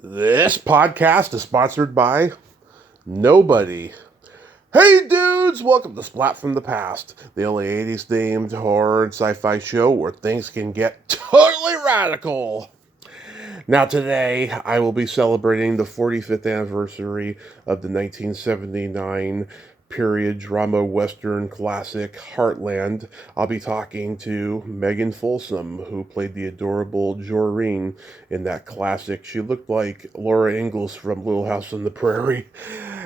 This podcast is sponsored by nobody. Hey dudes, welcome to Splat from the Past, the only 80s themed horror and sci-fi show where things can get totally radical. Now today, I will be celebrating the 45th anniversary of the 1979 period drama western classic Heartland. I'll be talking to Megan Folsom, who played the adorable Jerrine in that classic. She looked like Laura Ingalls from Little House on the Prairie.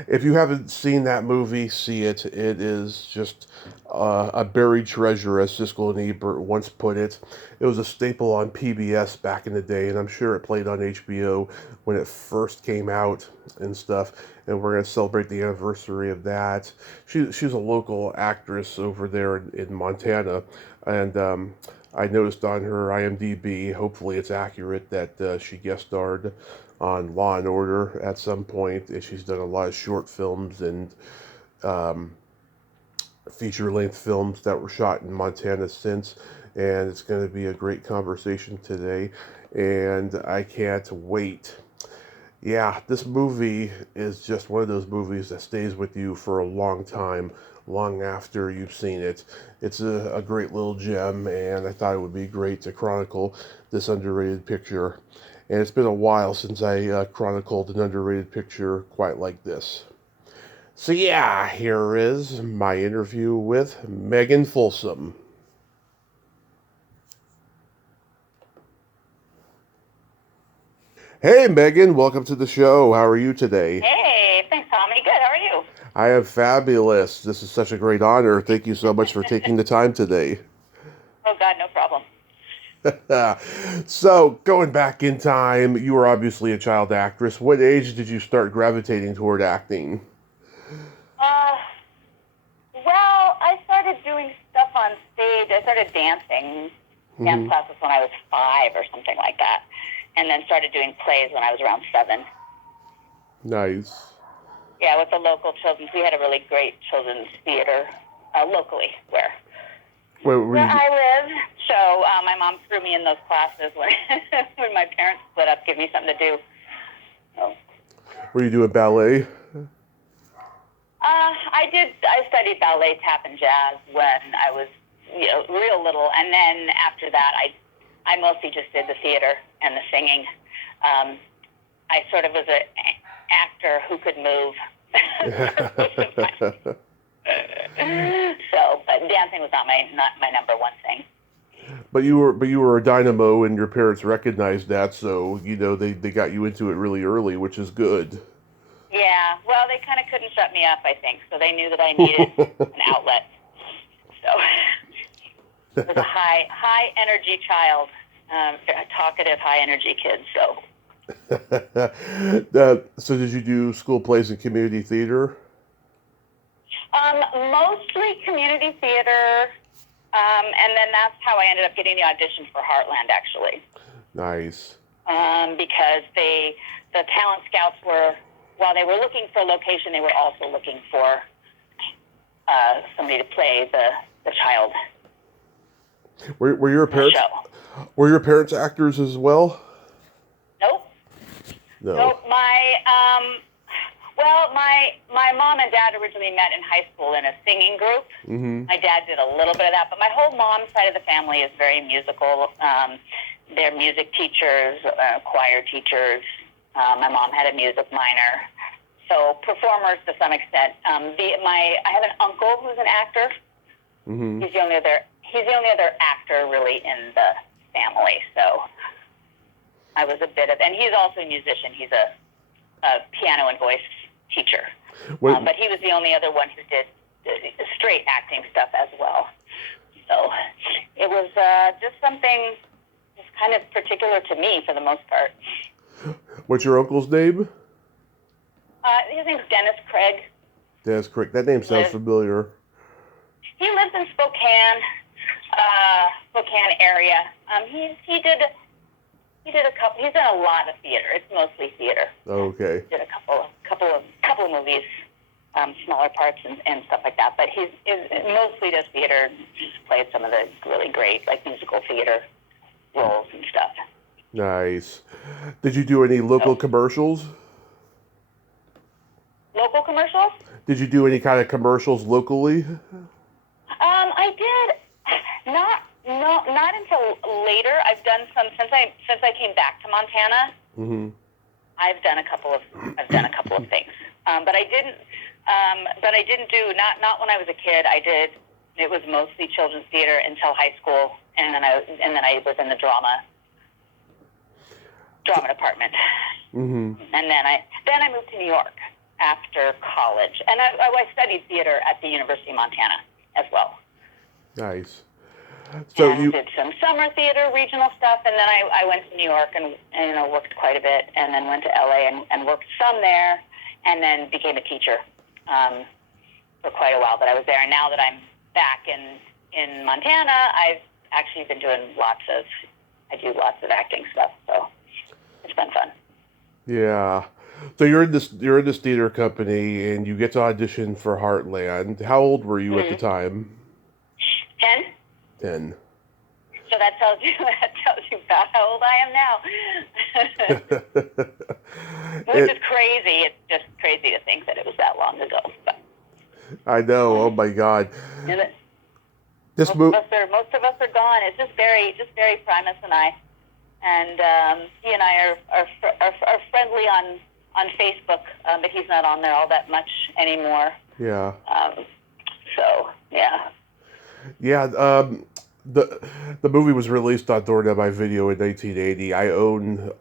If you haven't seen that movie, see it. It is just a buried treasure, as Siskel and Ebert once put it. It was a staple on PBS back in the day, and I'm sure it played on HBO when it first came out and stuff. And we're going to celebrate the anniversary of that. She's a local actress over there in Montana, and I noticed on her IMDb, hopefully it's accurate, that she guest starred on Law and Order at some point. And she's done a lot of short films and feature-length films that were shot in Montana since. And it's going to be a great conversation today, and I can't wait. Yeah, this movie is just one of those movies that stays with you for a long time, long after you've seen it. It's a great little gem, and I thought it would be great to chronicle this underrated picture. And it's been a while since I chronicled an underrated picture quite like this. So yeah, here is my interview with Megan Folsom. Hey Megan, welcome to the show. How are you today? Hey, thanks, Tommy. Good. How are you? I am fabulous. This is such a great honor. Thank you so much for taking the time today. Oh, God, no problem. So, going back in time, you were obviously a child actress. What age did you start gravitating toward acting? Uh, well, I started doing stuff on stage. I started dancing, dance Hmm. classes when I was 5 or something like that, and then started doing plays when I was around 7. Nice. Yeah, with the local children's. We had a really great children's theater locally Were where you I live. So my mom threw me in those classes when when my parents split up, give me something to do. So, were you doing ballet? I studied ballet, tap, and jazz when I was real little, and then after that, I mostly just did the theater and the singing. I sort of was an actor who could move. So, but dancing was not my number one thing. But you were a dynamo, and your parents recognized that, so they got you into it really early, which is good. Yeah, well, they kind of couldn't shut me up, I think, so they knew that I needed an outlet. So, I was a high energy child, a talkative, high energy kid. So, So did you do school plays and community theater? mostly community theater, and then that's how I ended up getting the audition for Heartland, actually, Nice. because the talent scouts were, while they were looking for a location, they were also looking for somebody to play the child Were your in the parents show. were your parents actors as well? Nope. No. Nope. My mom and dad originally met in high school in a singing group. Mm-hmm. My dad did a little bit of that, but my whole mom's side of the family is very musical. They're music teachers, choir teachers. My mom had a music minor, so performers to some extent. I have an uncle who's an actor. Mm-hmm. He's the only other actor really in the family. So I was a bit of, and he's also a musician. He's a piano and voice teacher. What, But he was the only other one who did straight acting stuff as well. So it was just something just kind of particular to me for the most part. what's your uncle's name? His name's Dennis Craig. That's correct. That name sounds Liz. familiar. He lives in Spokane area. He did a couple. He's done a lot of theater. It's mostly theater. Okay. Did a couple of movies, smaller parts and stuff like that. But he's mostly does theater. He's played some of the really great like musical theater roles and stuff. Nice. Did you do any local So, commercials? local commercials? Did you do any kind of commercials locally? I did not until later. I've done some since I came back to Montana. Mm-hmm. I've done a couple of things, but I didn't. But I didn't do not when I was a kid. I did. It was mostly children's theater until high school, and then I was in the drama department, Mm-hmm. and then I moved to New York after college, and I studied theater at the University of Montana as well. Nice. So and you did some summer theater, regional stuff, and then I went to New York and worked quite a bit, and then went to LA and worked some there, and then became a teacher for quite a while that I was there. And now that I'm back in Montana, I've actually been doing I do lots of acting stuff, so it's been fun. Yeah. So you're in this theater company and you get to audition for Heartland. How old were you at the time? 10. 10. So that tells you about how old I am now. Which is crazy. It's just crazy to think that it was that long ago. But, I know. Oh my God. Most of us are gone. It's just very Primus and I. And he and I are friendly on Facebook, but he's not on there all that much anymore. Yeah. So yeah. Yeah. The movie was released on Thor My Video in 1980. I own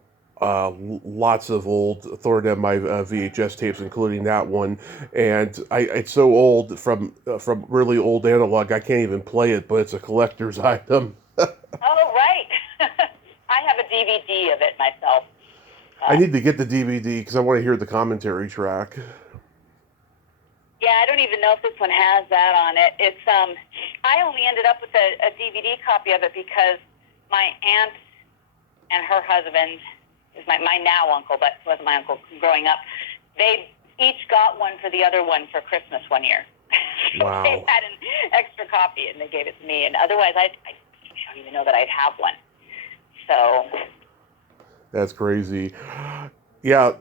lots of old Thor My VHS tapes, including that one, and it's so old from really old analog. I can't even play it, but it's a collector's item. Oh right. I have a DVD of it myself. I need to get the DVD because I want to hear the commentary track. Yeah, I don't even know if this one has that on it. It's I only ended up with a DVD copy of it because my aunt and her husband is my now uncle, but wasn't my uncle growing up. They each got one for the other one for Christmas one year. So Wow. they had an extra copy and they gave it to me. And otherwise, I don't even know that I'd have one. So That's crazy. Yeah.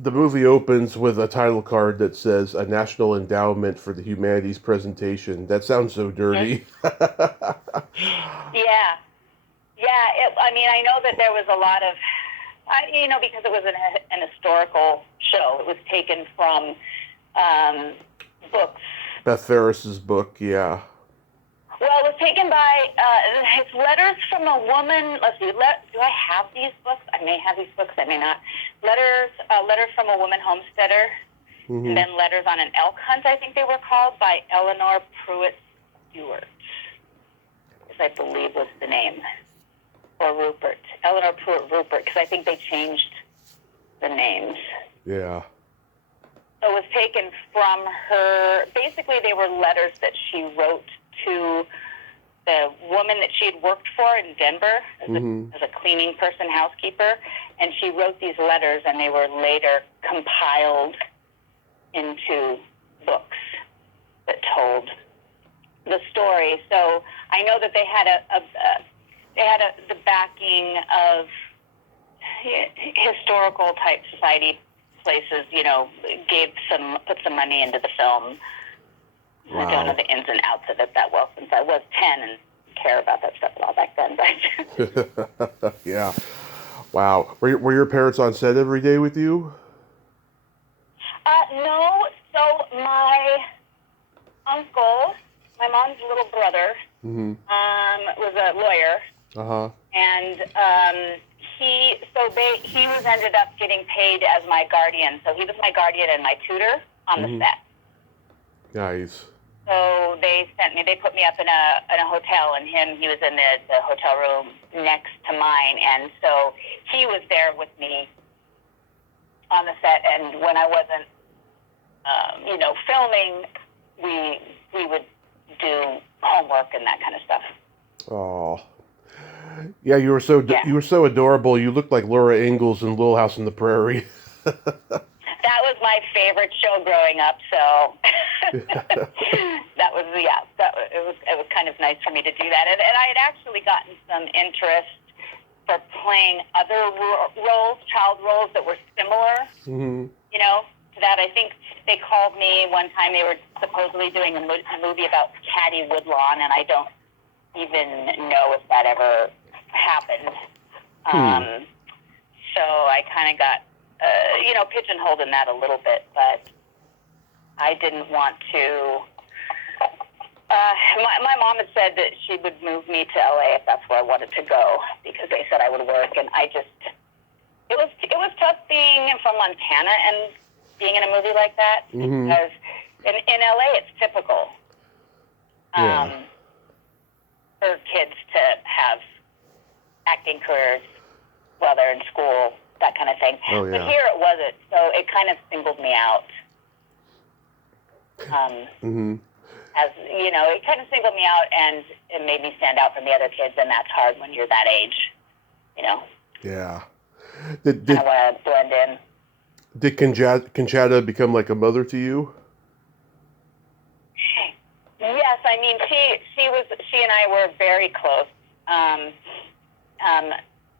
The movie opens with a title card that says "A National Endowment for the Humanities Presentation." That sounds so dirty. Yeah. I mean, I know that there was a lot of, because it was an historical show. It was taken from books. Beth Ferris's book, yeah. Well, it was taken by it's letters from a woman. Let's see. Do I have these books? I may have these books. I may not. Letters from a woman homesteader, and then Letters on an Elk Hunt. I think they were called, by Eleanor Pruitt Stewart, which I believe was the name, or Rupert. Eleanor Pruitt Rupert, because I think they changed the names. Yeah. So it was taken from her. Basically, they were letters that she wrote to the woman that she had worked for in Denver as a cleaning person, housekeeper, and she wrote these letters, and they were later compiled into books that told the story. So I know that they had the backing of historical type society places, put some money into the film. Wow. I don't know the ins and outs of it that well, since I was 10 and care about that stuff at all back then. But Yeah. Wow. Were your parents on set every day with you? no. So my uncle, my mom's little brother, was a lawyer. Uh-huh. And he ended up getting paid as my guardian. So he was my guardian and my tutor on the set. Nice. So they put me up in a hotel, and he was in the hotel room next to mine, and so he was there with me on the set. And when I wasn't, filming, we would do homework and that kind of stuff. Oh. Yeah, you were so adorable. You looked like Laura Ingalls in Little House on the Prairie. That was my favorite show growing up, so it was kind of nice for me to do that. And I had actually gotten some interest for playing other roles, child roles that were similar, you know, to that. I think they called me one time. They were supposedly doing a movie about Caddy Woodlawn, and I don't even know if that ever happened. So I kind of got, you know, pigeonholed in that a little bit, but I didn't want to. My mom had said that she would move me to LA if that's where I wanted to go, because they said I would work, and I just, it was tough being from Montana and being in a movie like that, because in LA it's typical for kids to have acting careers while they're in school, that kind of thing. Oh, yeah. But here it wasn't, so it kind of singled me out. As you know, it kind of singled me out, and it made me stand out from the other kids, and that's hard when you're that age, you know. Yeah. I want to blend in. Did Conchata become like a mother to you? Yes, I mean she and I were very close.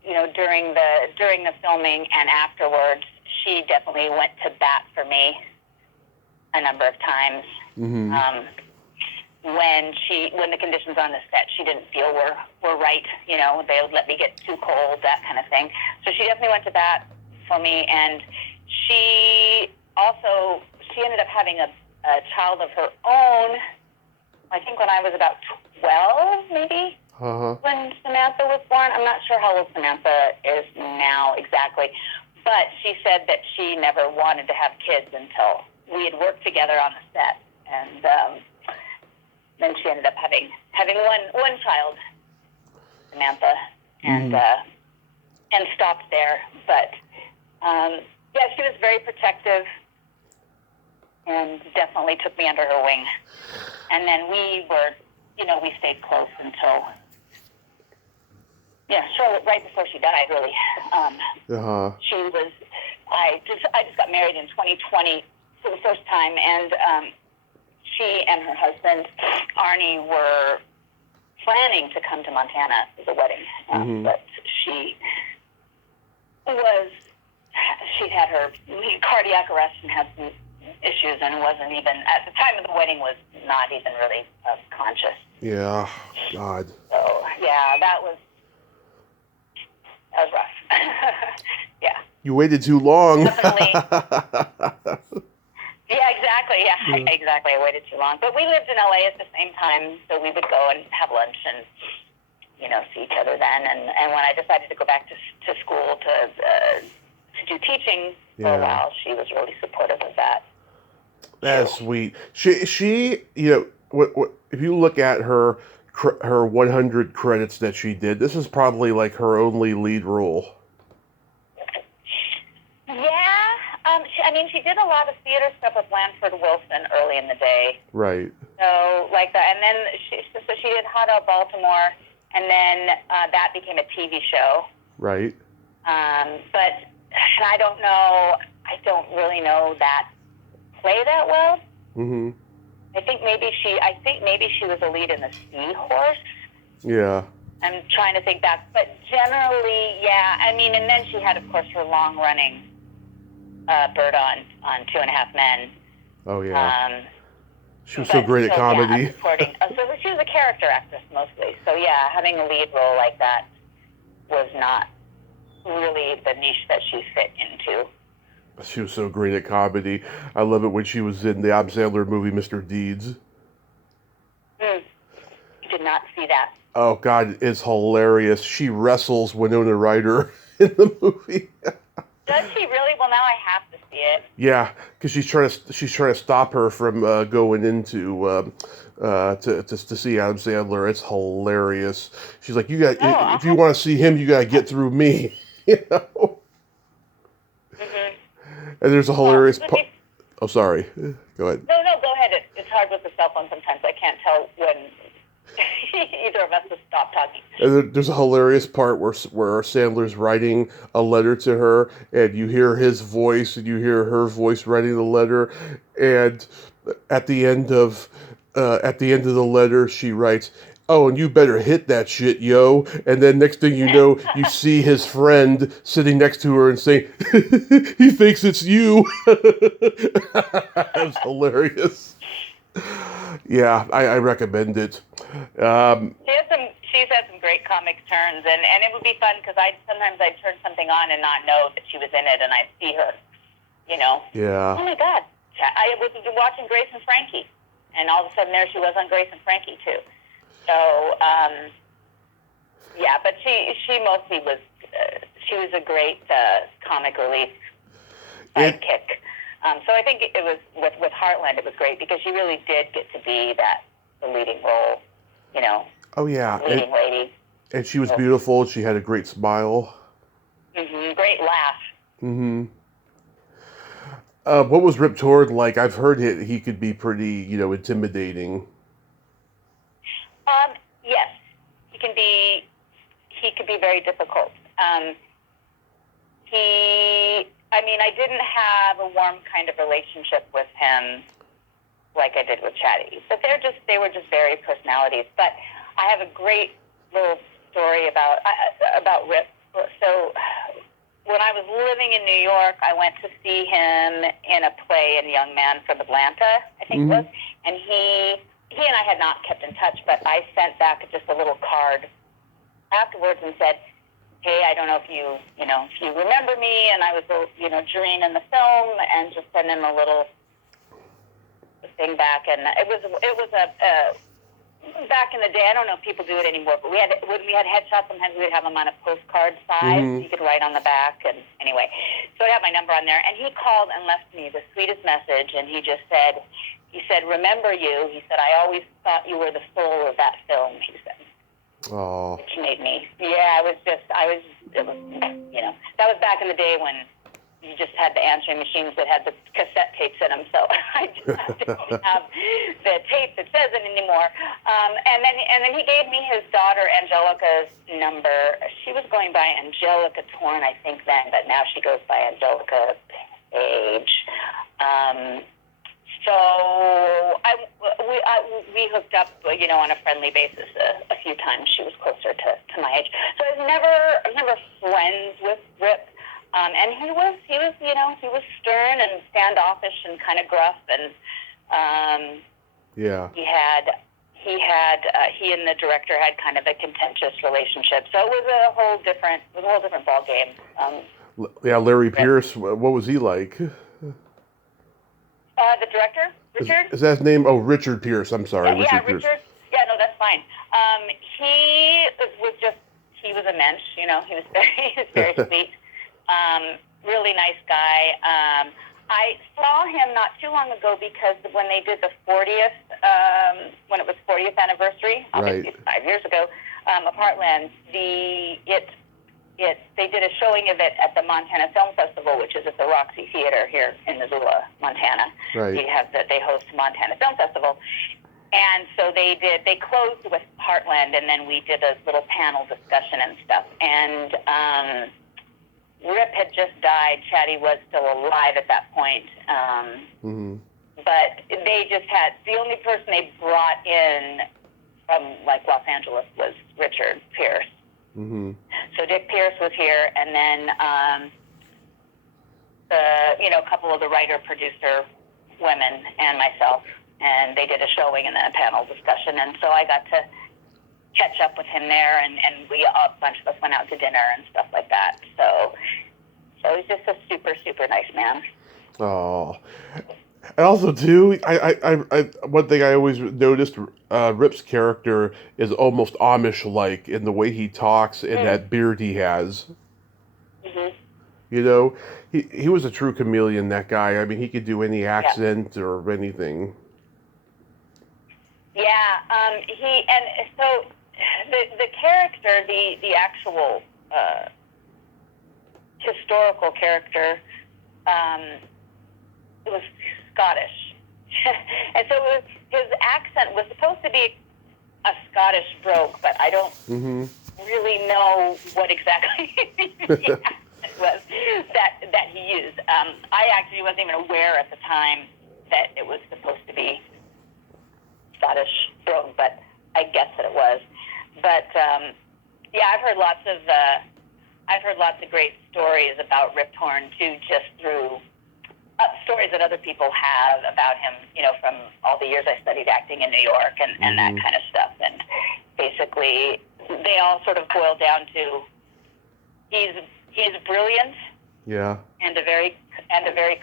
You know, during the filming and afterwards, she definitely went to bat for me a number of times. When the conditions on the set she didn't feel were right, you know, they would let me get too cold, that kind of thing. So she definitely went to bat for me, and she ended up having a child of her own, I think when I was about 12, maybe, when Samantha was born. I'm not sure how old Samantha is now exactly, but she said that she never wanted to have kids until we had worked together on the set, and then she ended up having one child, Samantha, and stopped there. But yeah, she was very protective and definitely took me under her wing. And then we stayed close until shortly right before she died, really. I just got married in 2020 for the first time, and she and her husband, Arnie, were planning to come to Montana for the wedding, but she'd had her cardiac arrest and had some issues, and wasn't even, at the time of the wedding, was not even really conscious. Yeah, God. So, yeah, that was rough. Yeah. You waited too long. Definitely. Yeah, exactly. Yeah, exactly. I waited too long. But we lived in LA at the same time, so we would go and have lunch and, you know, see each other then. And when I decided to go back to school to do teaching for a while, she was really supportive of that. That's sweet. She, you know, what if you look at her 100 credits that she did, this is probably like her only lead role. She did a lot of theater stuff with Lanford Wilson early in the day. Right. So, like that. And then she did Hot Out Baltimore, and then that became a TV show. Right. But I don't know, I don't really know that play that well. I think maybe she was a lead in The Seahorse. Yeah. I'm trying to think back. But generally, yeah. I mean, and then she had, of course, her long-running Bird on 2.5 Men. Oh, yeah. She was so great at comedy. Yeah, supporting. So she was a character actress mostly. So, yeah, having a lead role like that was not really the niche that she fit into. She was so great at comedy. I love it when she was in the Adam Sandler movie, Mr. Deeds. Did not see that. Oh, God, it's hilarious. She wrestles Winona Ryder in the movie. Does she really? Well, now I have to see it. Yeah, because she's trying to stop her from going into to see Adam Sandler. It's hilarious. She's like, if you want to see him, you got to get through me. You know. And there's a hilarious part. Oh, sorry. Go ahead. No, go ahead. It's hard with the cell phone sometimes. I can't tell when either of us has stopped talking. And there's a hilarious part where Sandler's writing a letter to her, and you hear his voice and you hear her voice writing the letter, and at the end of the letter, she writes, oh, and you better hit that shit, yo. And then next thing you know, you see his friend sitting next to her and saying, he thinks it's you. That's hilarious. Yeah, I recommend it. She's had some great comic turns, and it would be fun because sometimes I'd turn something on and not know that she was in it, and I'd see her, Yeah. Oh my God, I was watching Grace and Frankie, and all of a sudden there she was on Grace and Frankie too. So yeah, but she mostly was she was a great comic relief sidekick. So I think it was with Heartland, it was great because she really did get to be the leading role, Oh yeah. leading lady. And she was beautiful. She had a great smile. Great laugh. What was Rip Torn like? I've heard he could be pretty, intimidating. Yes, he could be very difficult. I didn't have a warm kind of relationship with him like I did with Chatty, but they were just varied personalities. But I have a great little story about Rip. So when I was living in New York, I went to see him in a play in Young Man from Atlanta, I think it was, and he and I had not kept in touch, but I sent back just a little card afterwards and said, hey, I don't know if you remember me, and I was, Jerrine in the film, and just send him a little thing back, and it was back in the day. I don't know if people do it anymore, but when we had headshots, sometimes we would have them on a postcard size. You could write on the back, and anyway, so I had my number on there, and he called and left me the sweetest message, and he said, remember you. He said, I always thought you were the soul of that film. He said. Oh. Which made me, that was back in the day when you just had the answering machines that had the cassette tapes in them, so I don't have the tape that says it anymore. And then he gave me his daughter Angelica's number. She was going by Angelica Torn, I think then, but now she goes by Angelica Page. So we hooked up, on a friendly basis a few times. She was closer to my age. So I was never friends with Rip. And he was stern and standoffish and kind of gruff, and yeah. He and the director had kind of a contentious relationship. So it was a whole different ball game. Larry Pierce. What was he like? The director, Richard? Is that his name? Oh, Richard Pierce. I'm sorry, Richard Pierce. Richard. Yeah, no, that's fine. He was a mensch. He was very sweet. Really nice guy. I saw him not too long ago because when they did the 40th, when it was 40th anniversary, obviously 5 years ago, of Heartland, they did a showing of it at the Montana Film Festival, which is at the Roxy Theater here in Missoula, Montana. Right. They host Montana Film Festival. And so they closed with Heartland, and then we did a little panel discussion and stuff. And Rip had just died. Chatty was still alive at that point. But they just had, the only person they brought in from Los Angeles was Richard Pierce. So Dick Pierce was here, and then a couple of the writer-producer women and myself, and they did a showing and then a panel discussion, and so I got to catch up with him there, and a bunch of us went out to dinner and stuff like that. So he's just a super, super nice man. Oh. And also, too, I one thing I always noticed, Rip's character is almost Amish-like in the way he talks and that beard he has. He was a true chameleon, that guy. I mean, he could do any accent or anything. Yeah, so the character, the actual historical character, it was Scottish. And so his accent was supposed to be a Scottish brogue, but I don't really know what exactly the accent was that he used. I actually wasn't even aware at the time that it was supposed to be Scottish brogue, but I guess that it was. But yeah, I've heard lots of great stories about Rip Torn too, just through stories that other people have about him, from all the years I studied acting in New York and that kind of stuff. And basically, they all sort of boil down to he's brilliant. Yeah. And a very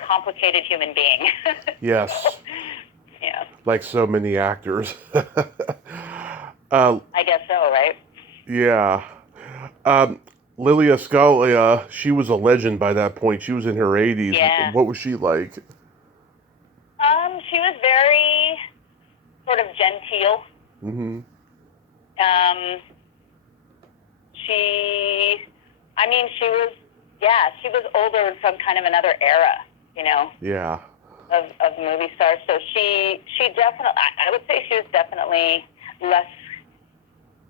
complicated human being. Yes. So, yeah. Like so many actors. I guess so, right? Yeah. Lilia Scalia, she was a legend by that point. She was in her 80s. Yeah. What was she like? She was very sort of genteel. Mm-hmm. She was older from kind of another era, Yeah. of movie stars. So she definitely, I would say she was definitely less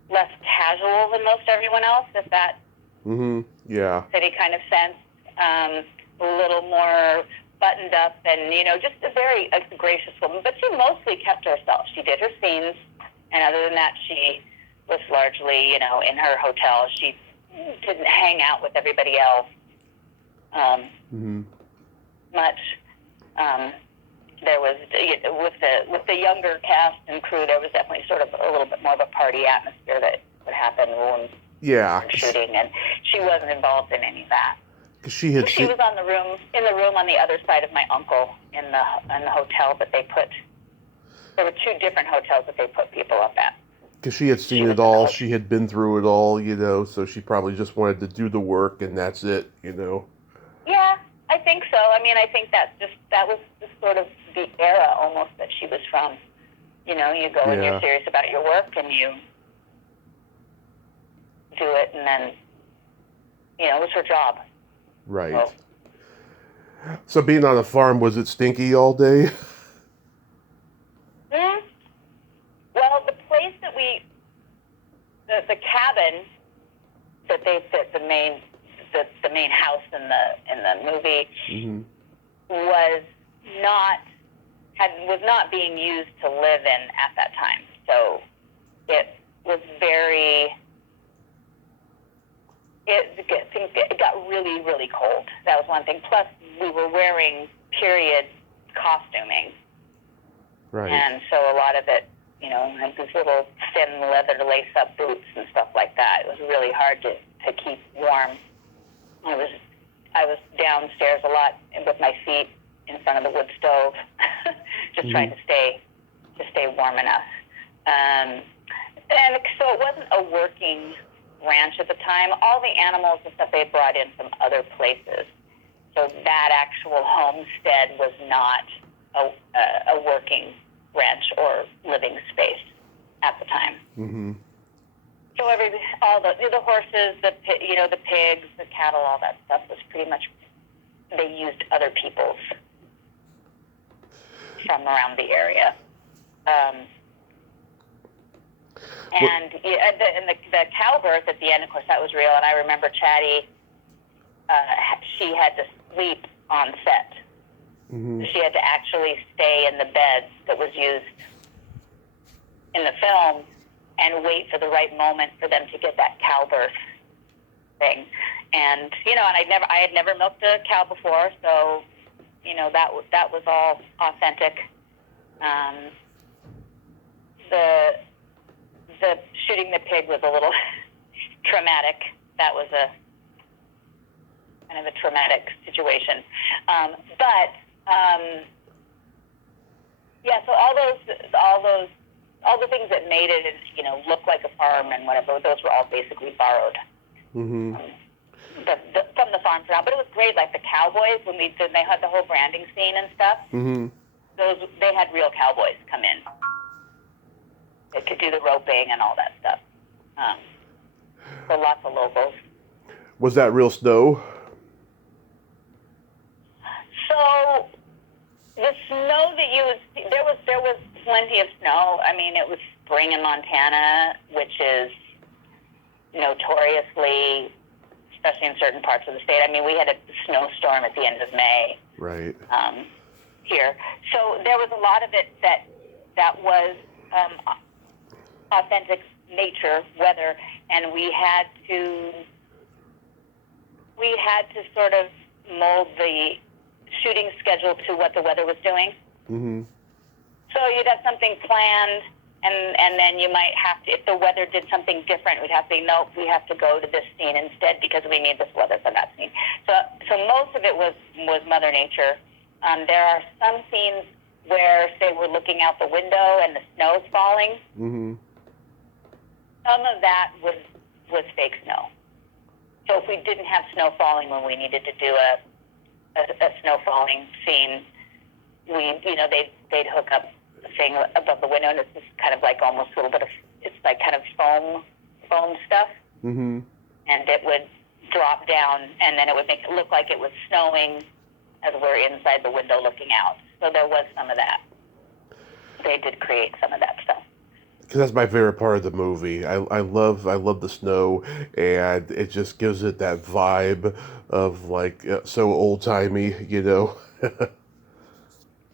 casual than most everyone else, if that Mm-hmm. Yeah. any kind of sense. A little more buttoned up and, just a very gracious woman. But she mostly kept to herself. She did her scenes, and other than that, she was largely, in her hotel. She didn't hang out with everybody else much. There was, with the younger cast and crew, there was definitely sort of a little bit more of a party atmosphere that would happen when shooting, and she wasn't involved in any of that. She was in the room on the other side of my uncle in the hotel that there were two different hotels that they put people up at. Because she had seen it all, she had been through it all, so she probably just wanted to do the work and that's it, Yeah, I think so. I mean, I think that was just sort of the era almost that she was from. You go and you're serious about your work and you do it, and then, it was her job. Right. So being on a farm, was it stinky all day? Well, the place that the cabin that the main house in the movie was not being used to live in at that time. So it was it got really, really cold. That was one thing. Plus, we were wearing period costuming. Right. And so a lot of it, had these little thin leather lace-up boots and stuff like that. It was really hard to keep warm. I was downstairs a lot with my feet in front of the wood stove, just trying to stay warm enough. And so it wasn't a working ranch at the time. All the animals and stuff they brought in from other places. So that actual homestead was not a working ranch or living space at the time. Mm-hmm. So all the horses, the pigs, the cattle, all that stuff was pretty much, they used other people's from around the area. And the cow birth at the end, of course, that was real. And I remember Chatty, she had to sleep on set. Mm-hmm. She had to actually stay in the beds that was used in the film and wait for the right moment for them to get that cow birth thing. And, and I had never milked a cow before, so, that was all authentic. The shooting the pig was a little traumatic. That was a kind of a traumatic situation. So all the things that made it, look like a farm and whatever, those were all basically borrowed from the farm for now. But it was great, like the cowboys, when they had the whole branding scene and stuff. Mm-hmm. They had real cowboys come in. They could do the roping and all that stuff. So lots of locals. Was that real snow? So the snow that you would see, there was plenty of snow. I mean, it was spring in Montana, which is notoriously, especially in certain parts of the state. I mean, we had a snowstorm at the end of May. Right. Here. So there was a lot of it that was authentic nature weather, and we had to sort of mold the shooting schedule to what the weather was doing. Mm-hmm. So you'd have something planned, and then you might have to, if the weather did something different, we'd have to say, nope, we have to go to this scene instead because we need this weather for that scene. So most of it was Mother Nature. There are some scenes where, say, we're looking out the window and the snow's falling. Mm-hmm. Some of that was fake snow. So if we didn't have snow falling when we needed to do a snow falling scene, they'd hook up the thing above the window, and it's just kind of like almost a little bit of, it's like kind of foam stuff. Mm-hmm. And it would drop down, and then it would make it look like it was snowing as we're inside the window looking out. So there was some of that. They did create some of that stuff. Because that's my favorite part of the movie. I love the snow, and it just gives it that vibe of like so old timey, you know.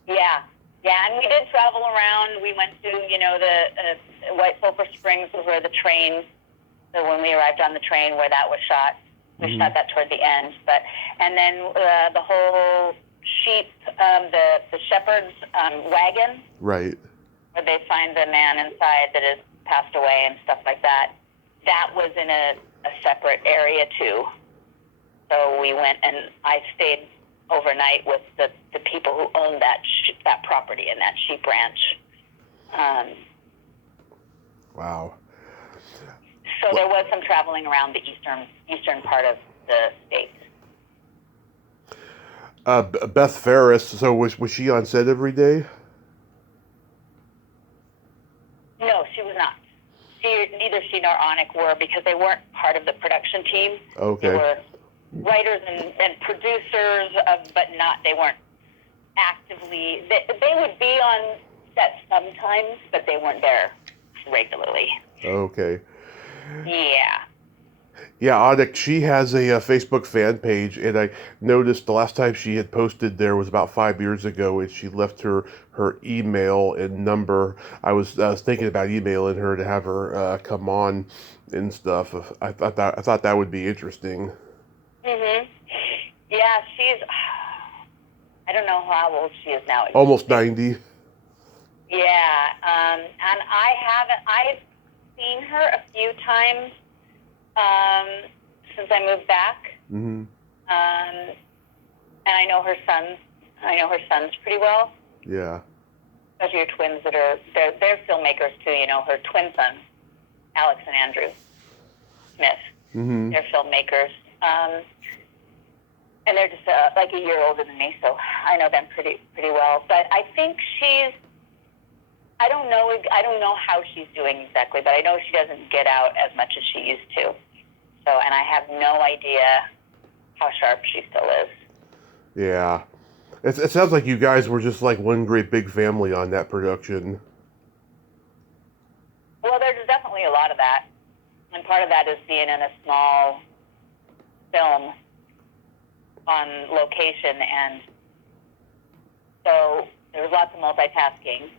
Yeah, and we did travel around. We went to the White Sulphur Springs was where the train. So when we arrived on the train, where that was shot, we shot that toward the end. And then the whole sheep, the shepherd's wagon. Right. Where they find the man inside that has passed away and stuff like that. That was in a separate area too. So we went, and I stayed overnight with the people who owned that property and that sheep ranch. Wow. So there was some traveling around the eastern part of the state. Beth Ferris. So was she on set every day? No, she was not. Neither she nor Onik were, because they weren't part of the production team. Okay. They were writers and producers, but they weren't actively. They would be on set sometimes, but they weren't there regularly. Okay. Yeah. Yeah, Onik, she has a Facebook fan page, and I noticed the last time she had posted there was about 5 years ago, and she left her email and number. I was thinking about emailing her to have her come on and stuff. I thought that would be interesting. Mhm. Yeah, I don't know how old she is now. Almost 90. Yeah, and I've seen her a few times since I moved back. Mm-hmm. And I know her sons pretty well. Yeah. Especially her twins they're filmmakers too. Her twin sons, Alex and Andrew Smith. Mm-hmm. They're filmmakers. And they're just like a year older than me, so I know them pretty well. But I think I don't know how she's doing exactly, but I know she doesn't get out as much as she used to. So, and I have no idea how sharp she still is. Yeah. It sounds like you guys were just like one great big family on that production. Well, there's definitely a lot of that. And part of that is being in a small film on location, and so there was lots of multitasking,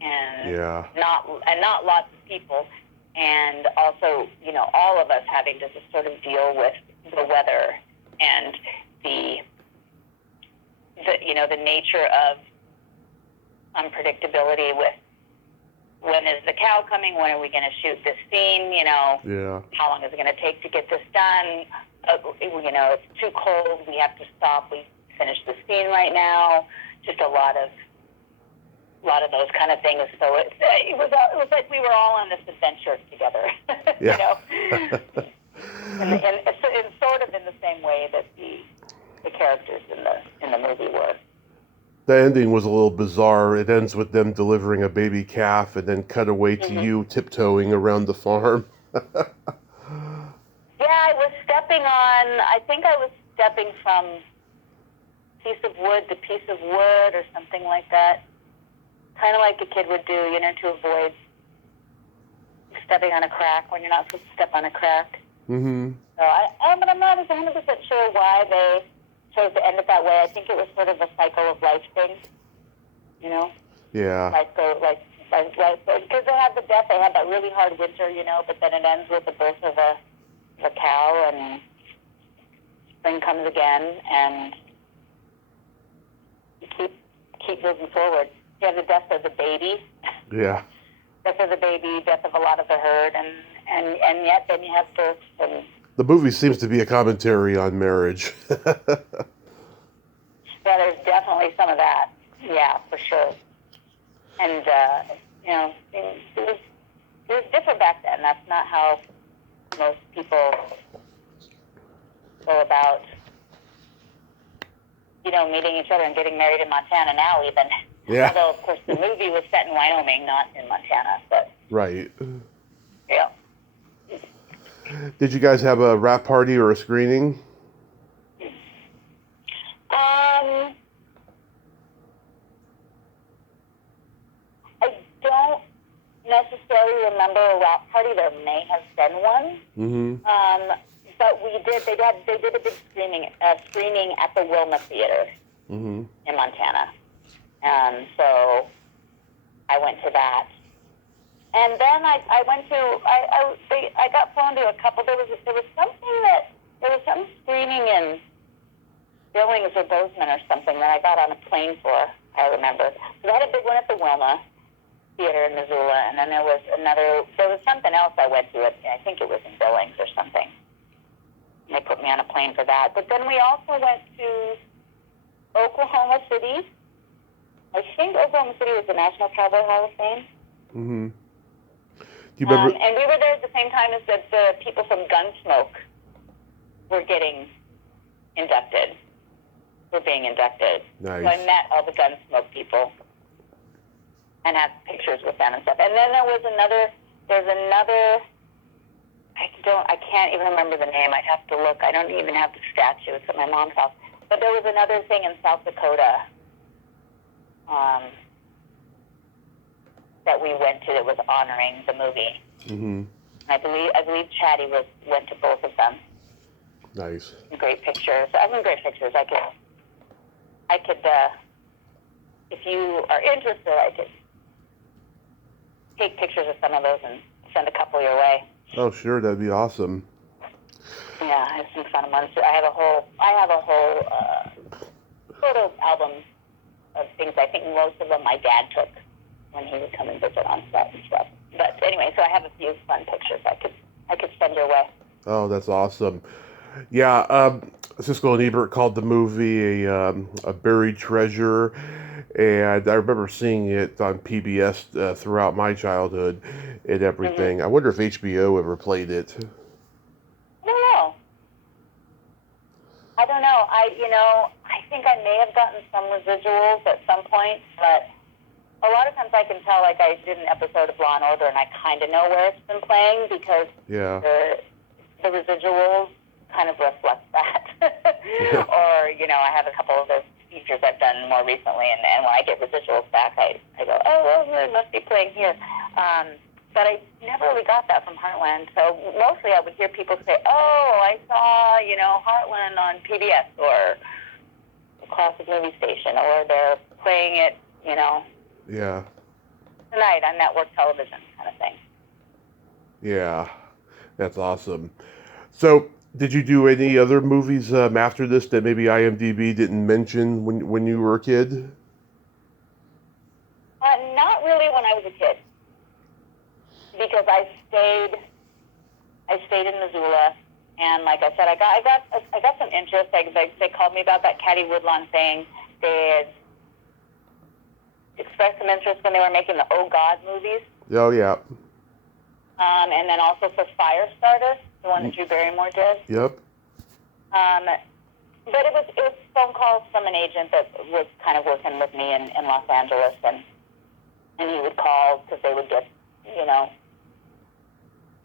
and not lots of people, and also all of us having to just sort of deal with the weather and the nature of unpredictability with when is the cow coming, when are we going to shoot this scene, how long is it going to take to get this done, it's too cold, we have to stop, we finish the scene right now, just a lot of those kind of things. So it was like we were all on this adventure together, and sort of in the same way that the characters in the movie were. The ending was a little bizarre. It ends with them delivering a baby calf, and then cut away to you tiptoeing around the farm. Yeah, I think I was stepping from piece of wood to piece of wood or something like that. Kind of like a kid would do, to avoid stepping on a crack when you're not supposed to step on a crack. Mm-hmm. So but I'm not 100% sure why they chose to end it that way. I think it was sort of a cycle of life thing, Yeah. Like Because they had the death, they had that really hard winter, but then it ends with the birth of a cow, and spring comes again, and you keep moving forward. You have the death of the baby. Yeah. Death of the baby, death of a lot of the herd, and yet then you have births. And The movie seems to be a commentary on marriage. yeah, there's definitely some of that. Yeah, for sure. And, it was different back then. That's not how most people go about, meeting each other and getting married in Montana now even. Yeah. Although, of course, the movie was set in Wyoming, not in Montana. But Right. yeah. Did you guys have a wrap party or a screening? I don't necessarily remember a wrap party. There may have been one. Mm-hmm. But we did. They did a big screening at the Wilma Theater Mm-hmm. in Montana. So I went to that, and then I went to I got flown to a couple. There was some screening in Billings or Bozeman or something that I got on a plane for. I remember. So they had a big one at the Wilma Theater in Missoula, and then there was something else I went to. I think it was in Billings or something. And they put me on a plane for that. But then we also went to Oklahoma City. I think Oklahoma City was the National Cowboy Hall of Fame. Mm-hmm. Do you remember? And we were there at the same time as the people from Gunsmoke were being inducted. Nice. So I met all the Gunsmoke people and had pictures with them and stuff. And then there's another, I can't even remember the name. I'd have to look. I don't even have the statue. It's at my mom's house. But there was another thing in South Dakota that we went to that was honoring the movie. Mm-hmm. I believe Chatty went to both of them. Nice. Great pictures. I mean, great pictures. I could, if you are interested, I could take pictures of some of those and send a couple your way. Oh, sure, that'd be awesome. Yeah, I have some fun ones. I have a whole photo album of things. I think most of them my dad took when he would come and visit on set and stuff. But anyway, so I have a few fun pictures I could send your way. Oh, that's awesome. Yeah, Siskel and Ebert called the movie a buried treasure, and I remember seeing it on PBS throughout my childhood and everything. Mm-hmm. I wonder if HBO ever played it. I don't know. I think I may have gotten some residuals at some point, but a lot of times I can tell, like I did an episode of Law and Order, and I kind of know where it's been playing because the residuals kind of reflect that. Or, I have a couple of those features I've done more recently, and when I get residuals back, I go, oh, well, it must be playing here. But I never really got that from Heartland. So mostly I would hear people say, oh, I saw, Heartland on PBS or the Classic Movie Station, or they're playing it, Yeah. tonight on network television kind of thing. Yeah, that's awesome. So, did you do any other movies after this that maybe IMDb didn't mention when you were a kid? Not really when I was a kid, because I stayed in Missoula, and like I said, I got some interest. They called me about that Caddy Woodlawn thing. They had expressed some interest when they were making the Oh God movies. Oh yeah. And then also for Firestarter, the one that Drew Barrymore did. Yep. But it was phone calls from an agent that was kind of working with me in Los Angeles, and he would call because they would get, he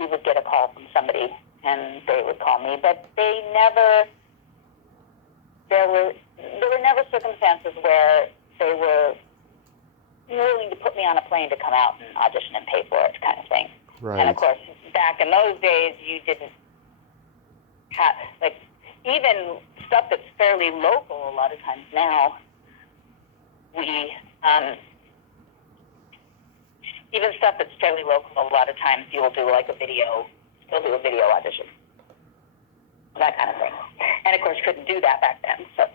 would get a call from somebody, and they would call me. But there were never circumstances where they were willing to put me on a plane to come out and audition and pay for it, kind of thing. Right. And of course, back in those days, you didn't have, like, even stuff that's fairly local a lot of times now, even stuff that's fairly local, a lot of times you will do like a video, still do a video audition, that kind of thing. And of course, couldn't do that back then. So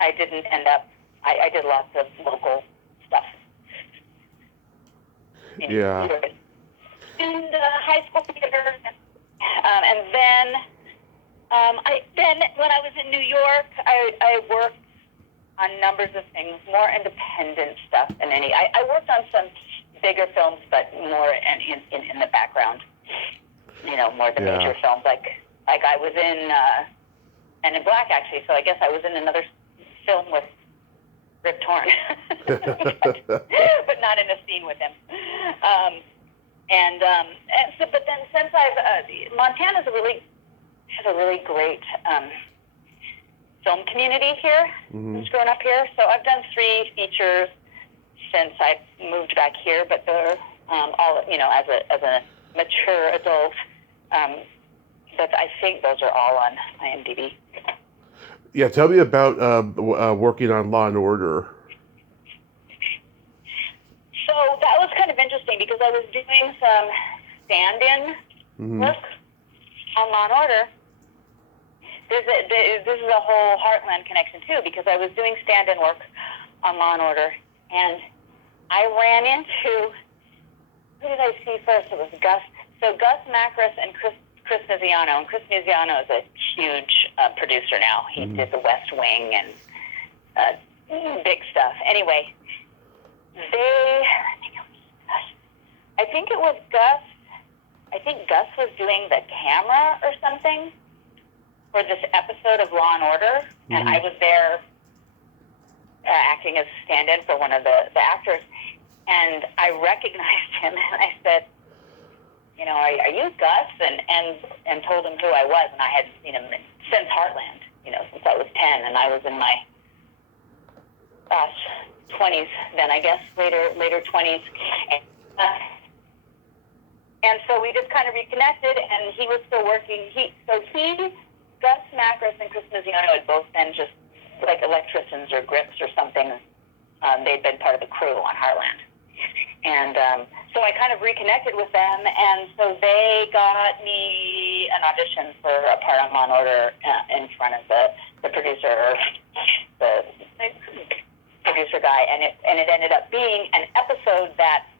I didn't end up, I did lots of local stuff. Yeah. And high school theater. And then when I was in New York, I worked on numbers of things, more independent stuff than any. I worked on some bigger films, but more in the background. You know, more the major films. Like I was in Men in Black, actually. So I guess I was in another film with Rip Torn, but not in a scene with him. But then since Montana has a really great film community here. Who's grown up here, so I've done 3 features since I moved back here. But they're all, you know, as a mature adult. But I think those are all on IMDb. Yeah, tell me about working on Law and Order. So that was kind of interesting because I was doing some stand-in work on Law and Order. This is a whole Heartland connection too, because I was doing stand-in work on Law and Order, and I ran into, who did I see first? It was Gus. So Gus Macris and Chris Miziano. And Chris Miziano is a huge producer now. He did The West Wing and big stuff. Anyway, I think it was Gus. I think Gus was doing the camera or something for this episode of Law and Order, and I was there acting as a stand-in for one of the actors, and I recognized him, and I said, you know, are you Gus? And told him who I was, and I had seen him since Heartland, you know, since I was 10, and I was in my 20s then, I guess, later 20s. And so we just kind of reconnected, and he was still working. Gus Macris and Chris Miziano had both been just like electricians or grips or something. They'd been part of the crew on Heartland. And so I kind of reconnected with them, and so they got me an audition for a part on Law and Order in front of the producer, the producer guy, and it ended up being an episode that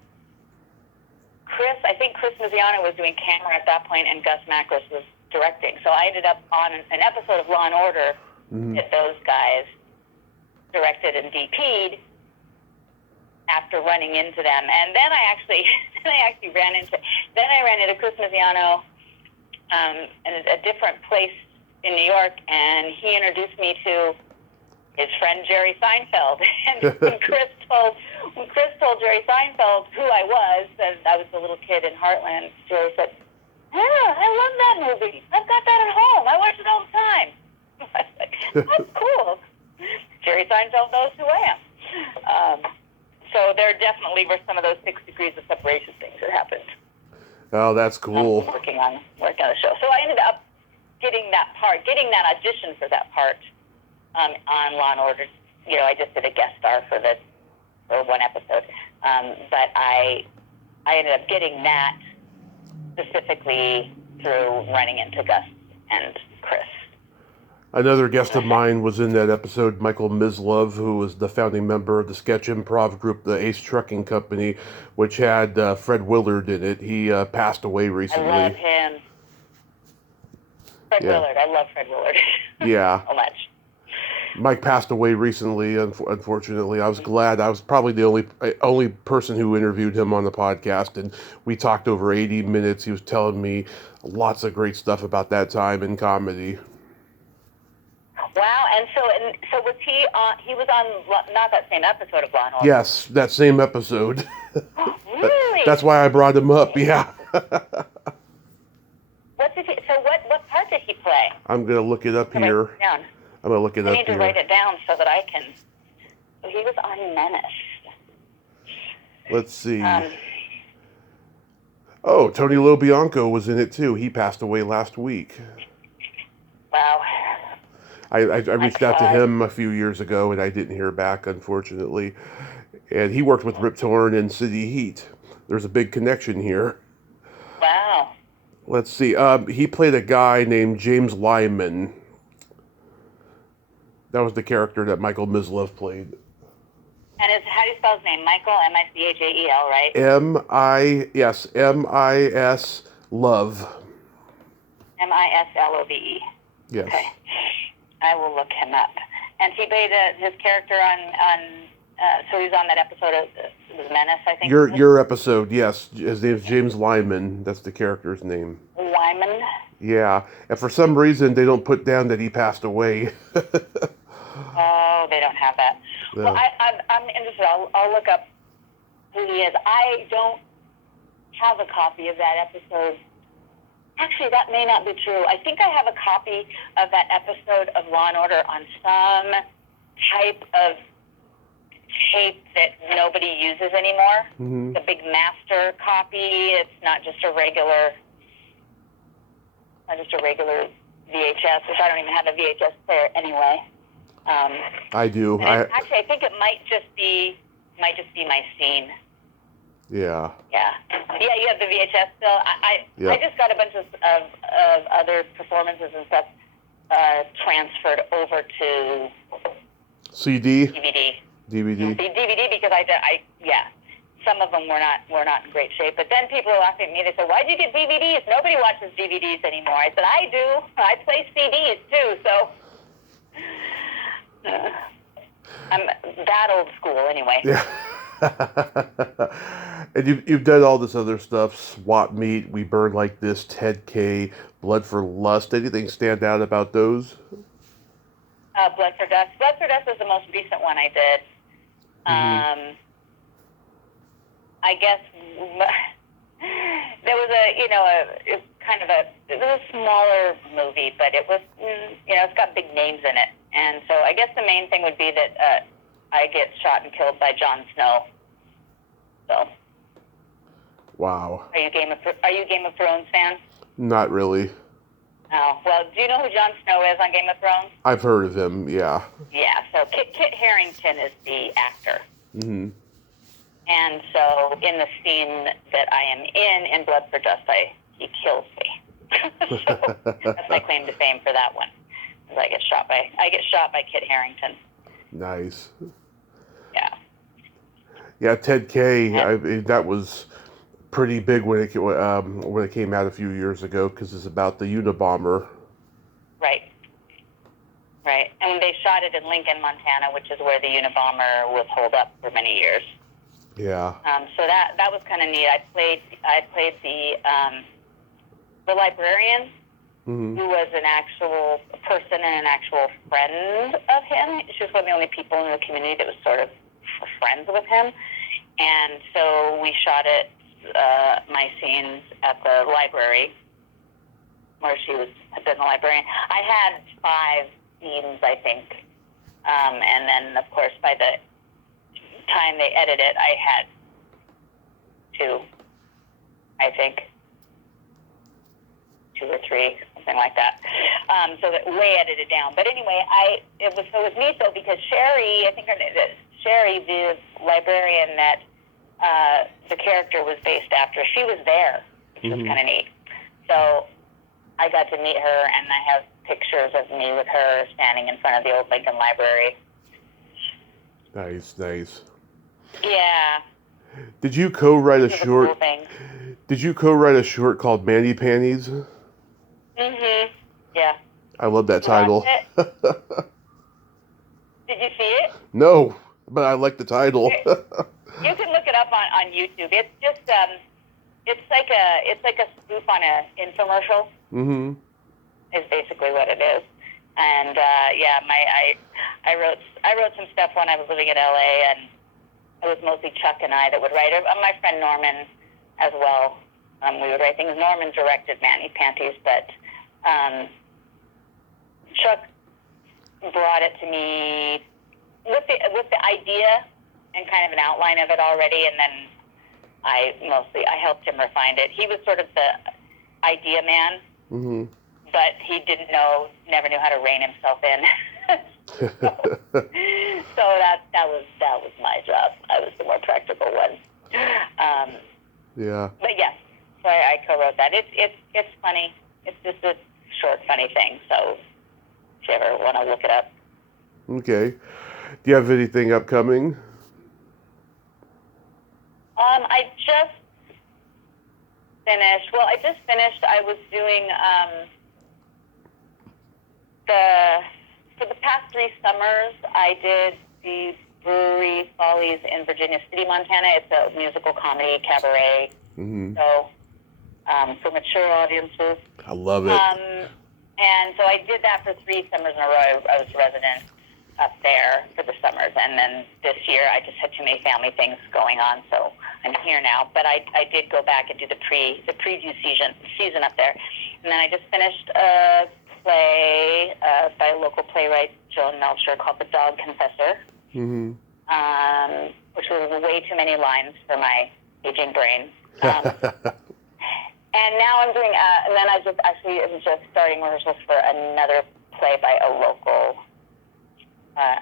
I think Chris Miziano was doing camera at that point, and Gus Macris was directing. So I ended up on an episode of Law and Order that those guys directed and DP'd after running into them. And then I actually ran into Chris Miziano in a different place in New York, and he introduced me to his friend Jerry Seinfeld. And when Chris told Jerry Seinfeld who I was, that I was the little kid in Heartland, Jerry said, "Yeah, I love that movie. I've got that at home. I watch it all the time." I was like, "That's cool. Jerry Seinfeld knows who I am." So there definitely were some of those 6 degrees of separation things that happened. Oh, that's cool. Working on the show. So I ended up getting that audition for that part on Law and Order. You know, I just did a guest star for one episode. But I ended up getting that specifically through running into Gus and Chris. Another guest of mine was in that episode, Michael Mislove, who was the founding member of the sketch improv group, the Ace Trucking Company, which had Fred Willard in it. He passed away recently. I love him. Fred Willard. I love Fred Willard. Yeah. So much. Mike passed away recently, unfortunately. I was glad. I was probably the only person who interviewed him on the podcast, and we talked over 80 minutes. He was telling me lots of great stuff about that time in comedy. Wow, and so was he on? He was on not that same episode of Law and Order. Yes, that same episode. Really? That's why I brought him up. Yeah. What part did he play? I'm gonna look it up here. I'm gonna look it up here. I need to write it down so that I can. He was on Menace. Let's see. Tony LoBianco was in it too. He passed away last week. Wow. I reached out to him a few years ago, and I didn't hear back, unfortunately. And he worked with Rip Torn in City Heat. There's a big connection here. Wow. Let's see. He played a guy named James Lyman. That was the character that Michael Mislev played. And how do you spell his name? Michael, Michael, right? M-I-S, Love. Mislove. Yes. Okay. I will look him up. And he played his character on so he's on that episode of Menace, I think. Your episode, yes. His name's James Lyman. That's the character's name. Lyman? Yeah. And for some reason, they don't put down that he passed away. Oh, they don't have that. No. Well, I'm interested. I'll look up who he is. I don't have a copy of that episode. Actually, that may not be true. I think I have a copy of that episode of Law & Order on some type of tape that nobody uses anymore. Mm-hmm. The big master copy. It's not just a regular VHS, which I don't even have a VHS player anyway. I do. Actually, I think it might just be my scene. Yeah. Yeah. You have the VHS still. I just got a bunch of other performances and stuff transferred over to CD. DVD. DVD. DVD because some of them were not in great shape. But then people were laughing at me. They said, "Why'd you get DVDs? Nobody watches DVDs anymore." I said, "I do. I play CDs too." So I'm that old school anyway. Yeah. And you've done all this other stuff: Swap Meet, We Burn Like This, Ted K, Blood for Lust. Anything stand out about those? Blood for Dust. Blood for Dust was the most recent one I did. Mm-hmm. I guess there was it was a smaller movie, but it was, it's got big names in it. And so I guess the main thing would be that I get shot and killed by Jon Snow. So. Wow. Are you Game of Thrones fan? Not really. Oh, well, do you know who Jon Snow is on Game of Thrones? I've heard of him, yeah. Yeah, so Kit Harington is the actor. Mm-hmm. And so in the scene that I am in Blood for Dust, he kills me. So that's my claim to fame for that one. I get shot by Kit Harington. Nice. Yeah. Yeah, Ted K. That was pretty big when it came out a few years ago because it's about the Unabomber. Right. And they shot it in Lincoln, Montana, which is where the Unabomber was holed up for many years. Yeah. So that was kind of neat. I played the librarian, Mm-hmm. who was an actual person and an actual friend of him. She was one of the only people in the community that was sort of friends with him. And so we shot my scenes at the library, where she had been the librarian. I had 5 scenes, I think. And then, of course, by the time they edited it, I had 2, I think. 2 or 3, something like that. So that way edited down. But anyway, it was neat though, because Sherry, I think her name is Sherry, the librarian that the character was based after, she was there, which was kind of neat. So I got to meet her, and I have pictures of me with her standing in front of the old Lincoln Library. Nice. Yeah. Did you co-write a short? Cool thing. Did you co-write a short called Mandy Panties? Mhm. Yeah. I love that title. Did you see it? No, but I like the title. You can look it up on YouTube. It's just it's like a spoof on an infomercial. Mm-hmm. Is basically what it is. And I wrote some stuff when I was living in LA, and it was mostly Chuck and I that would write it. My friend Norman as well. We would write things. Norman directed Mandy Panties, but Chuck brought it to me with the idea and kind of an outline of it already, and then I helped him refine it. He was sort of the idea man, but he never knew how to rein himself in. so that was my job. I was the more practical one. Yeah. But yes, so I co-wrote that. It's funny. It's just a short, funny thing. So if you ever want to look it up. Okay. Do you have anything upcoming? I just finished. Well, I just finished. I was doing for the past 3 summers, I did the Brewery Follies in Virginia City, Montana. It's a musical comedy cabaret. Mm-hmm. So for mature audiences. I love it. And so I did that for 3 summers in a row. I was resident up there for the summers. And then this year I just had too many family things going on, so I'm here now. But I did go back and do the preview season up there. And then I just finished a play by a local playwright, Joan Melcher, called The Dog Confessor, Mm-hmm. which was way too many lines for my aging brain. And now I'm doing, and then I just actually am just starting rehearsals for another play by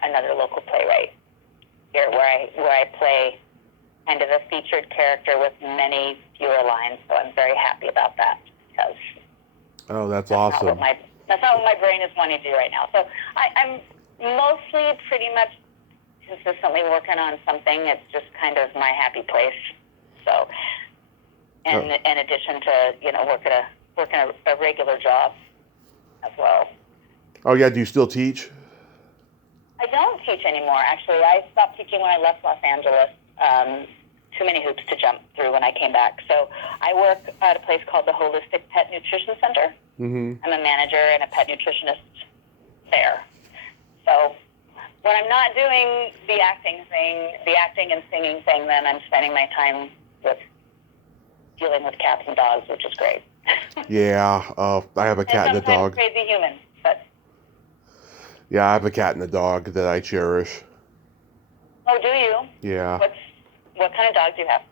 another local playwright here, where I play kind of a featured character with many fewer lines. So I'm very happy about that because Oh, that's awesome. That's not what my brain is wanting to do right now. So I'm mostly pretty much consistently working on something. It's just kind of my happy place. So. And in addition to, working a regular job as well. Oh, yeah. Do you still teach? I don't teach anymore, actually. I stopped teaching when I left Los Angeles. Too many hoops to jump through when I came back. So I work at a place called the Holistic Pet Nutrition Center. Mm-hmm. I'm a manager and a pet nutritionist there. So when I'm not doing the acting and singing thing, then I'm spending my time dealing with cats and dogs, which is great. Yeah, I have a cat and a dog. Crazy humans, but. Yeah, I have a cat and a dog that I cherish. Oh, do you? Yeah. What kind of dog do you have?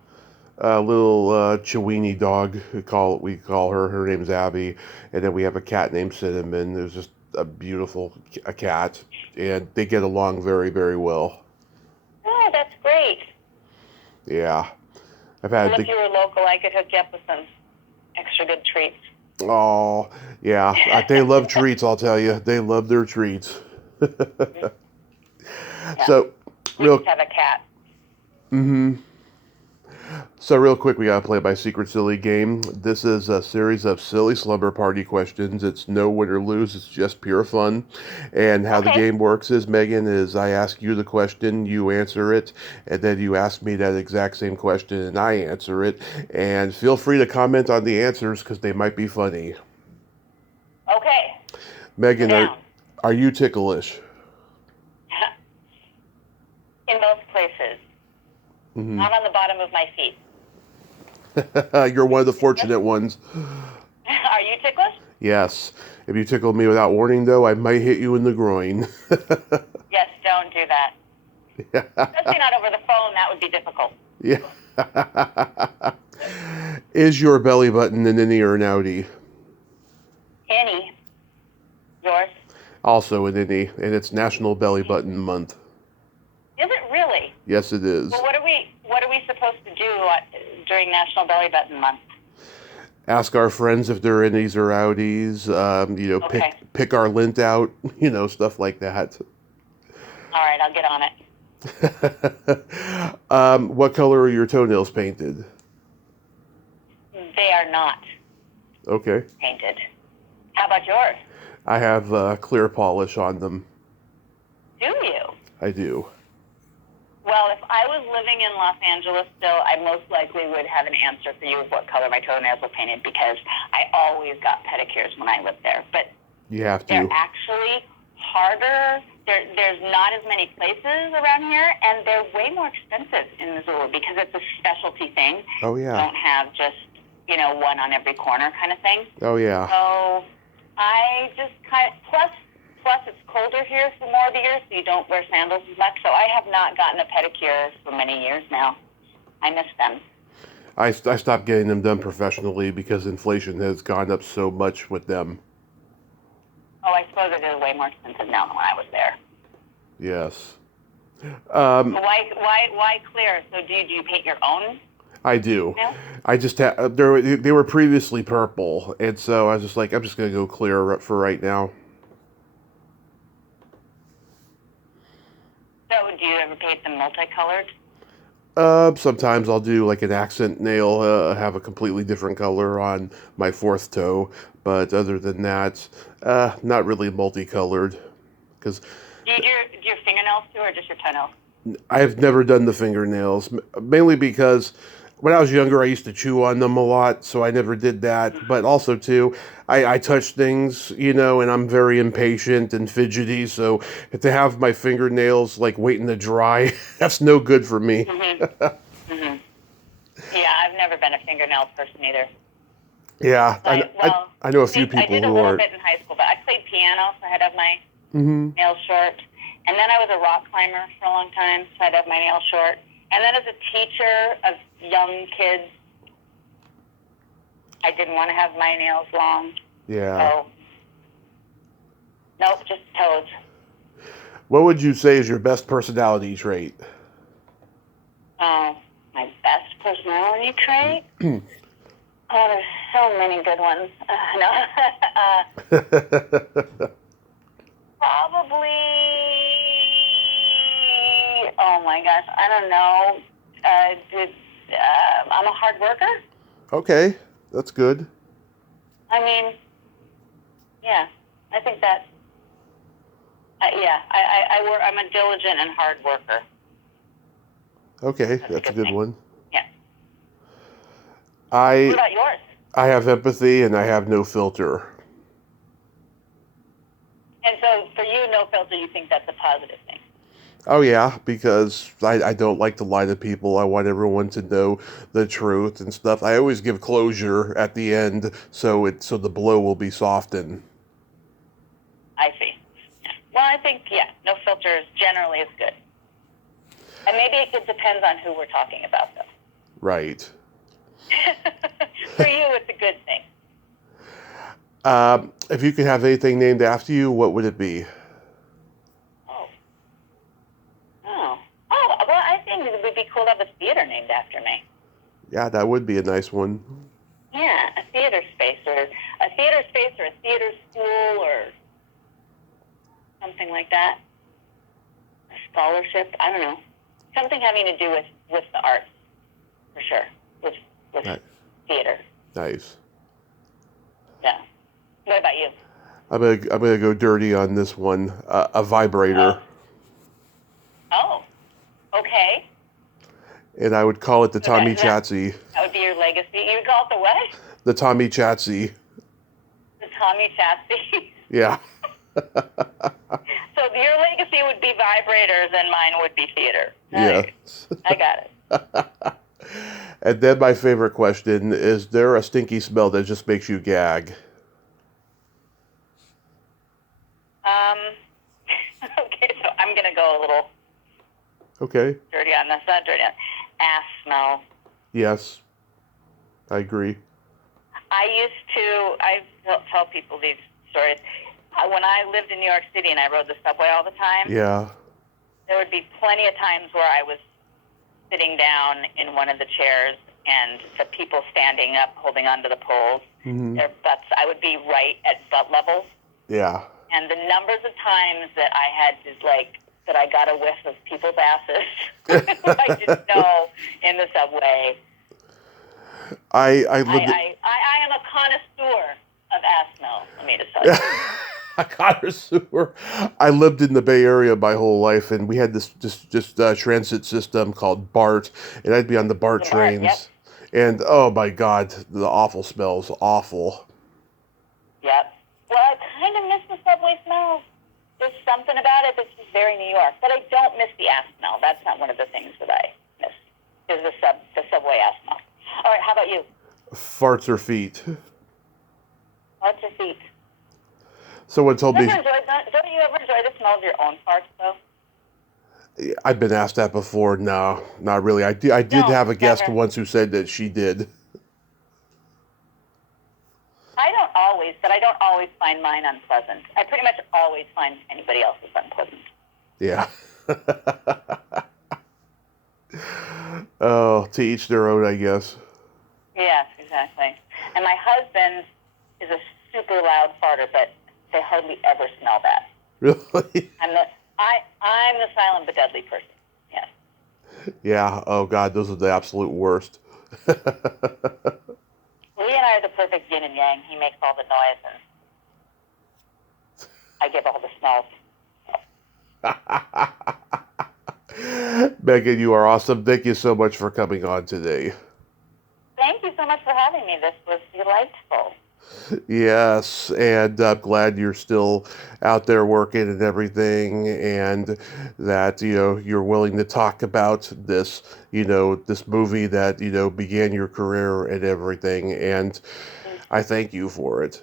A little Chiweenie dog. We call her. Her name's Abby, and then we have a cat named Cinnamon. There's just a beautiful cat, and they get along very, very well. Oh, that's great. Yeah. Well, if you were local, I could hook you up with some extra good treats. Oh, yeah. They love treats, I'll tell you. They love their treats. Yeah. So, we just have a cat. Mm-hmm. So real quick, we gotta play my secret silly game. This is a series of silly slumber party questions. It's no win or lose. It's just pure fun. And how the game works is, Megan, I ask you the question, you answer it, and then you ask me that exact same question, and I answer it. And feel free to comment on the answers because they might be funny. Okay. Megan, are you ticklish? In most places. Mm-hmm. Not on the bottom of my feet. You're one of the fortunate ones. Are you ticklish? Yes. If you tickle me without warning, though, I might hit you in the groin. Yes, don't do that. Especially not over the phone. That would be difficult. Yeah. Is your belly button an innie or an outie? Innie. Yours? Also an innie, and it's National Belly Button Month. Is it really? Yes, it is. Well, what are we supposed to do during National Belly Button Month? Ask our friends if they're innies or outies. Pick our lint out. Stuff like that. All right, I'll get on it. What color are your toenails painted? They are not. Okay. Painted. How about yours? I have clear polish on them. Do you? I do. Well, if I was living in Los Angeles still, I most likely would have an answer for you of what color my toenails were painted because I always got pedicures when I lived there. But you have to. They're actually harder. There's not as many places around here, and they're way more expensive in Missoula because it's a specialty thing. Oh, yeah. You don't have just, one on every corner kind of thing. Oh, yeah. So I just plus it's colder here for more of the year, so you don't wear sandals as much. So I have not gotten a pedicure for many years now. I miss them. I stopped getting them done professionally because inflation has gone up so much with them. Oh, I suppose it is way more expensive now than when I was there. Yes. Why clear? So do you paint your own I do. nails? I just they were previously purple, and so I was just like, I'm just gonna go clear for right now. So do you ever paint them multicolored? Sometimes I'll do like an accent nail, have a completely different color on my fourth toe, but other than that, not really multicolored. Because Do you do your fingernails too, or just your toenails? I've never done the fingernails, mainly because when I was younger, I used to chew on them a lot, so I never did that. But also, too, I touch things, and I'm very impatient and fidgety, so to have my fingernails like waiting to dry, that's no good for me. Mm-hmm. Yeah, I've never been a fingernail person either. Yeah, I know a few I people did a who little aren't. bit in high school, but I played piano, so I had to have my Hmm. nails short. And then I was a rock climber for a long time, so I had to have my nails short. And then as a teacher of young kids, I didn't want to have my nails long. Yeah. So, nope, just toes. What would you say is your best personality trait? My best personality trait? Oh, there's so many good ones. No. Probably, oh my gosh, I don't know. I'm a hard worker. Okay, that's good. I mean, yeah, I think that, yeah, I work, I'm a diligent and hard worker. Okay, that's a good thing. one. Yeah. What I about yours? I have empathy and I have no filter. And so for you, no filter, you think that's a positive thing? Oh yeah, because I don't like to lie to people. I want everyone to know the truth and stuff. I always give closure at the end, so the blow will be softened. I see. Yeah. Well, I think, yeah, no filters generally is good. And maybe it depends on who we're talking about, though. Right. For you, it's a good thing. If you could have anything named after you, what would it be? Oh, well, I think it would be cool to have a theater named after me. Yeah, that would be a nice one. Yeah, a theater space or a theater school or something like that. A scholarship, I don't know. Something having to do with the arts, for sure, with Right. theater. Nice. Yeah. What about you? I'm gonna go dirty on this one. A vibrator. Oh, okay. And I would call it the So Tommy Chatsy. that would be your legacy. You would call it the what? The Tommy Chatsy. The Tommy Chatsy. Yeah. So your legacy would be vibrators and mine would be theater. Yes. I got it. And then my favorite question, is there a stinky smell that just makes you gag? Okay, so I'm going to go a little Okay. dirty on this. Not dirty on ass smell. Yes. I agree. I tell people these stories. When I lived in New York City and I rode the subway all the time, Yeah. there would be plenty of times where I was sitting down in one of the chairs and the people standing up holding onto the poles, their butts, I would be right at butt level. Yeah. And the numbers of times that I had to, that I got a whiff of people's asses, I didn't know in the subway. I I am a connoisseur of ass smell, let me just tell you. a connoisseur. I lived in the Bay Area my whole life, and we had this transit system called BART, and I'd be on the BART trains, Yep. and oh my God, the awful smells, awful. Yep. Well, I kind of miss the subway smell. There's something about it that's just very New York, but I don't miss the ass smell. That's not one of the things that I miss. Is the subway ass smell. All right, how about you? Farts or feet. What's your feet? Someone told me. Don't you ever enjoy the smell of your own farts, though? I've been asked that before. No, not really. I did No, have a guest never. once who said that she did. I don't always, but I don't always find mine unpleasant. I pretty much always find anybody else's unpleasant. Yeah. to each their own, I guess. Yes, exactly. And my husband is a super loud farter, but they hardly ever smell that. Really? I'm the silent but deadly person. Yes. Yeah. Oh God, those are the absolute worst. He and I are the perfect yin and yang. He makes all the noise, and I give all the smells. Megan, you are awesome. Thank you so much for coming on today. Thank you so much for having me. This was delightful. Yes, and I'm glad you're still out there working and everything, and that, you're willing to talk about this, this movie that, began your career and everything, and I thank you for it.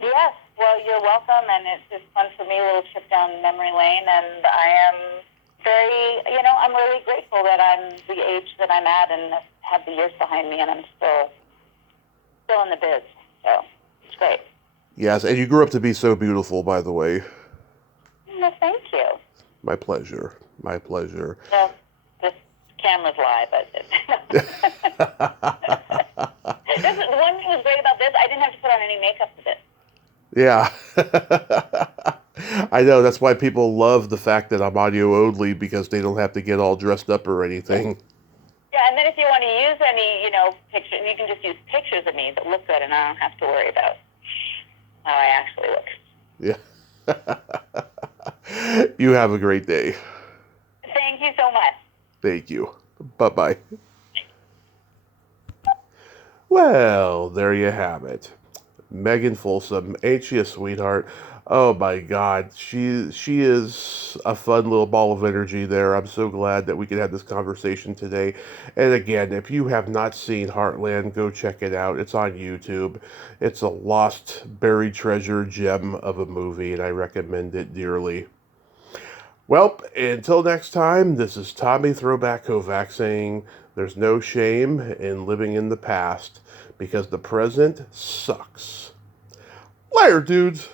Yes, well, you're welcome, and it's just fun for me, a little trip down memory lane, and I am I'm really grateful that I'm the age that I'm at and have the years behind me, and I'm still in the biz, so it's great. Yes, and you grew up to be so beautiful, by the way. Well, thank you. My pleasure. My pleasure. Well, the cameras lie, but the one thing that was great about this, I didn't have to put on any makeup for this. Yeah. I know, that's why people love the fact that I'm audio only, because they don't have to get all dressed up or anything. Yeah, and then if you want to use any, pictures, you can just use pictures of me that look good, and I don't have to worry about how I actually look. Yeah. You have a great day. Thank you so much. Thank you. Bye-bye. Well, there you have it. Megan Folsom, ain't she a sweetheart? Oh my God, she is a fun little ball of energy there. I'm so glad that we could have this conversation today. And again, if you have not seen Heartland, go check it out. It's on YouTube. It's a lost, buried treasure gem of a movie, and I recommend it dearly. Well, until next time, this is Tommy Throwback Kovac saying there's no shame in living in the past, because the present sucks. Later, dudes.